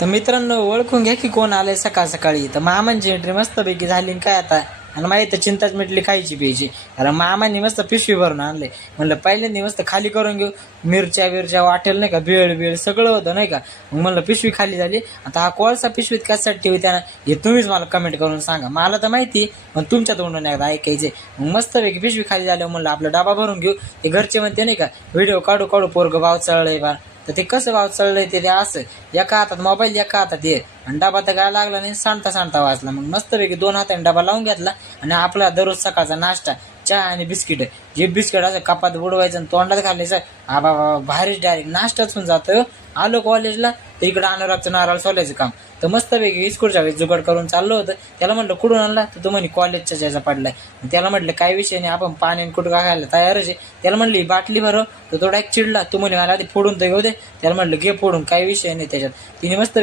तर मित्रांनो, ओळखून घ्या की कोण आलंय सकाळ सकाळी. तर मामांची एंट्री मस्तपैकी झाली आणि काय आता. आणि माहिती तर चिंताच मिटली खायची प्यायची. कारण मामांनी मस्त पिशवी भरून आणले. म्हणलं पहिल्यांदा मस्त खाली करून घेऊ. मिरच्या वाटेल नाही का, बेळ सगळं होतं नाही का. मग म्हणलं पिशवी खाली झाली. आता हा कोळसा पिशवीत कशासाठी ठेवी त्यानं, हे तुम्हीच मला कमेंट करून सांगा. मला तर माहिती, पण तुमच्या तोंडून एकदा ऐकायचे. मग मस्तपैकी पिशवी खाली झाल्यावर म्हणलं आपला डबा भरून घेऊ. ते घरचे म्हणते नाही का, व्हिडिओ काढू काढू पोरग भाव चढलंय बा. तर ते कसं भाव चढलंय ते असं, एका हातात मोबाईल एका हातात ये, आणि डबा तर काय लागला नाही, सांडता वाचला. मग मस्तपैकी 2 हाताने डबा लावून घेतला. आणि आपला दररोज सकाळचा नाश्ता, चहा आणि बिस्किट. जे बिस्किट असं कपात बुडवायचं आणि तोंडात घालायचं, आबा भारीच डायरेक्ट नाश्ताच होऊन जातं. आलो कॉलेजला तर इकडं अनुरागचं नारळ सोलायचं काम. तर मस्तपैकी इस्कूटच्या वेळेस जुगाड करून चाललो होतं. त्याला म्हटलं कुठून आणला, तर तो म्हणे कॉलेजच्या ज्याचा पडलाय. त्याला म्हटलं काय विषय नाही, आपण पाणी आणि कुठं खायला तयारच आहे. त्याला म्हणली बाटली भरव. तर थोडा एक चिडला. तू म्हणे मला आधी फोडून तर घेऊ दे. त्याला म्हटलं घे फोडून, काही विषय नाही त्याच्यात. तिने मस्त